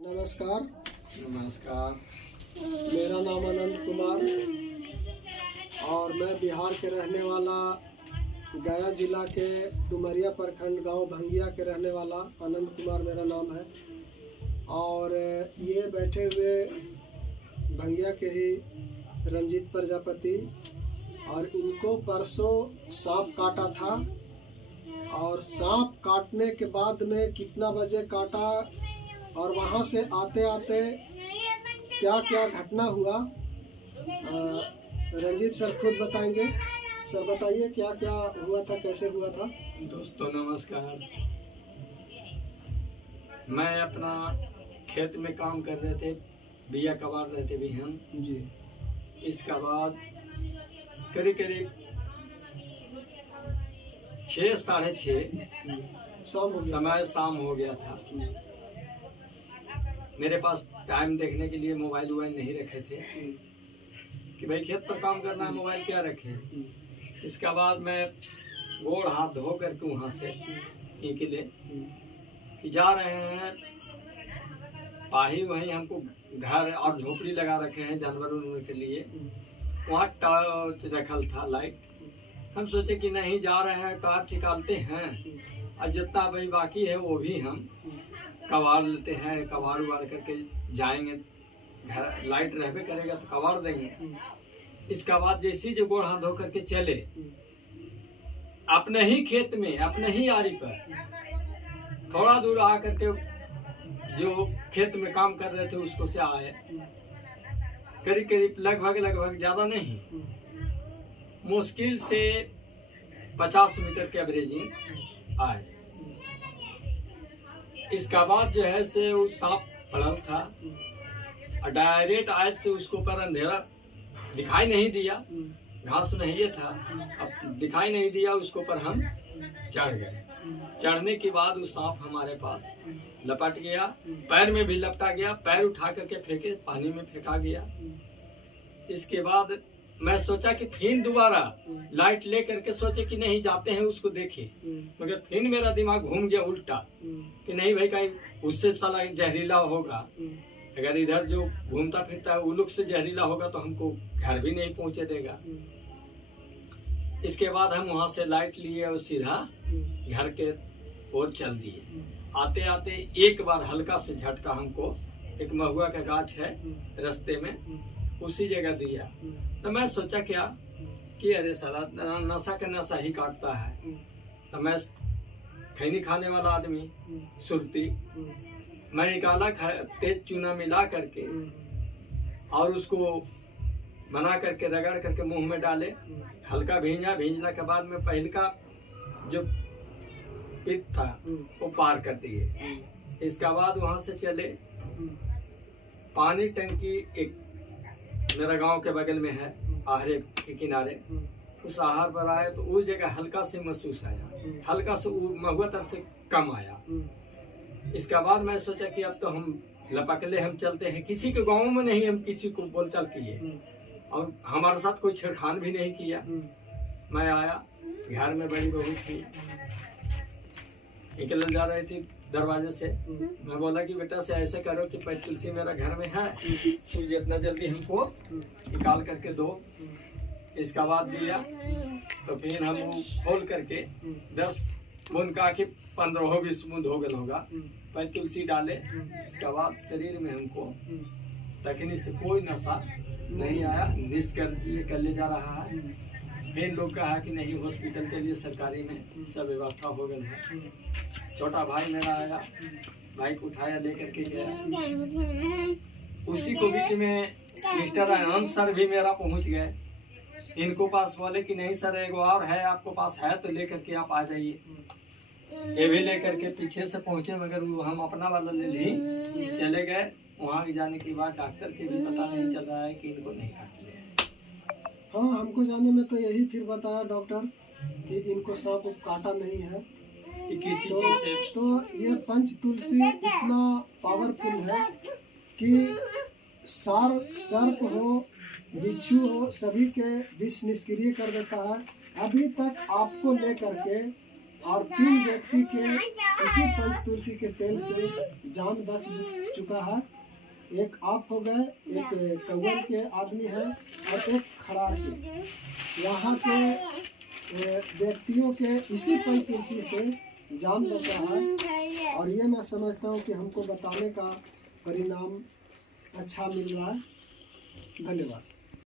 नमस्कार। नमस्कार। मेरा नाम आनंद कुमार और मैं बिहार के रहने वाला, गया जिला के डुमरिया प्रखंड गांव भंगिया के रहने वाला आनंद कुमार मेरा नाम है। और ये बैठे हुए भंगिया के ही रंजीत प्रजापति, और इनको परसों सांप काटा था। और सांप काटने के बाद में कितना बजे काटा और वहाँ से आते आते क्या क्या घटना हुआ, रंजीत सर खुद बताएंगे। सर बताइए क्या क्या हुआ था, कैसे हुआ था। दोस्तों नमस्कार। मैं अपना खेत में काम कर रहे थे, बिया कबाड़ रहे थे भी हम जी। इसका बाद करीब करीब 6 साढ़े 6 समय शाम हो गया था। मेरे पास टाइम देखने के लिए मोबाइल वोबाइल नहीं रखे थे कि भाई खेत पर काम करना है, मोबाइल क्या रखे। इसका बाद मैं गोड़ हाथ धो करके वहाँ से निकले कि जा रहे हैं पाही, वहीं हमको घर और झोपड़ी लगा रखे हैं जानवरों के लिए। वहाँ टॉर्च रखल था, लाइट। हम सोचे कि नहीं जा रहे हैं टॉर्च निकालते हैं और जितना भाई बाकी है वो भी हम कबाड़ लेते हैं, कबाड़ उबाड़ करके जाएंगे। घर लाइट रहबे करेगा तो कबाड़ देंगे। इसका बाद जैसे जो गोड़ हाथ धो करके चले अपने ही खेत में, अपने ही आरी पर थोड़ा दूर आ करके जो खेत में काम कर रहे थे उसको से आए, करीब करीब लगभग ज्यादा नहीं, मुश्किल से 50 मीटर के एवरेजिंग आए। इसका बाद जो है से वो सांप पड़ल था और डायरेक्ट आज से उसको ऊपर अंधेरा दिखाई नहीं दिया, घास नहीं था, अब दिखाई नहीं दिया, उसको पर हम चढ़ गए। चढ़ने के बाद वो सांप हमारे पास लपट गया, पैर में भी लपटा गया, पैर उठा करके फेंके, पानी में फेंका गया। इसके बाद मैं सोचा कि फिर दोबारा लाइट ले करके सोचे कि नहीं जाते हैं उसको देखे, मगर फिर मेरा दिमाग घूम गया उल्टा कि नहीं भाई कहीं उससे साला जहरीला होगा। अगर इधर जो घूमता फिरता है उलूक से जहरीला होगा तो हमको घर भी नहीं पहुंचे देगा। इसके बाद हम वहां से लाइट लिए और सीधा घर के ओर चल दिए। आते आते एक बार हल्का से झटका हमको, एक महुआ का गाछ है रास्ते में, उसी जगह दिया। तो मैं सोचा क्या कि अरे साला नशा का नशा ही काटता है। तो मैं खैनी खाने वाला आदमी सुरती, मैं निकाला तेज चूना मिला करके और उसको बना करके रगड़ करके मुंह में डाले, हल्का भींजने के बाद में पहले का जो पित्त था वो पार कर दिए। इसका बाद वहां से चले, पानी टंकी एक मेरा गांव के बगल में है, आहरे के किनारे, उस आहर पर आए तो उस जगह हल्का से महसूस आया, हल्का से महुआ तर से कम आया। इसका बाद मैं सोचा कि अब तो हम लपकले हम चलते हैं, किसी के गांव में नहीं हम किसी को बोलचाल किए और हमारे साथ कोई छेड़खान भी नहीं किया। मैं आया, घर में बड़ी बहू थी, निकल जा रही थी दरवाजे से। मैं बोला कि बेटा से ऐसे करो कि पैर तुलसी मेरा घर में है, जितना जल्दी हमको निकाल करके दो। इसका बाद दिया तो फिर हम वो खोल करके 10 बूंद का कि 15-20 बूंद हो गया होगा, पैर तुलसी डाले। इसका बाद शरीर में हमको तकनी से कोई नशा नहीं आया, निष्क्रिय कर ले जा रहा है। फिर लोग कहा कि नहीं हॉस्पिटल चलिए, सरकारी में सब व्यवस्था हो गई है। छोटा भाई मेरा आया, बाइक उठाया लेकर के गया। उसी को बीच में मिस्टर आनंद सर भी मेरा पहुंच गए। इनको पास बोले कि नहीं सर एक और है आपको पास है तो लेकर के आप आ जाइए। ये भी लेकर के पीछे से पहुंचे, मगर वो हम अपना वाला ले ही चले गए। वहाँ जाने के बाद डॉक्टर के भी पता नहीं चल रहा है कि इनको नहीं काट लिया। हाँ, हमको जाने में तो यही फिर बताया डॉक्टर कि इनको सांप काटा नहीं है किसी चीज से। तो ये पंच तुलसी इतना पावरफुल है कि सर्प हो, बिच्छू हो, सभी के विष निष्क्रिय कर देता है। अभी तक आपको लेकर के और 3 व्यक्ति के इसी पंच तुलसी के तेल से जान बच चुका है। एक आप हो गए, एक कौवन के आदमी है और एक खरार के। यहाँ के व्यक्तियों के इसी पंच तुलसी से जान बचा है और ये मैं समझता हूँ कि हमको बताने का परिणाम अच्छा मिल रहा है। धन्यवाद।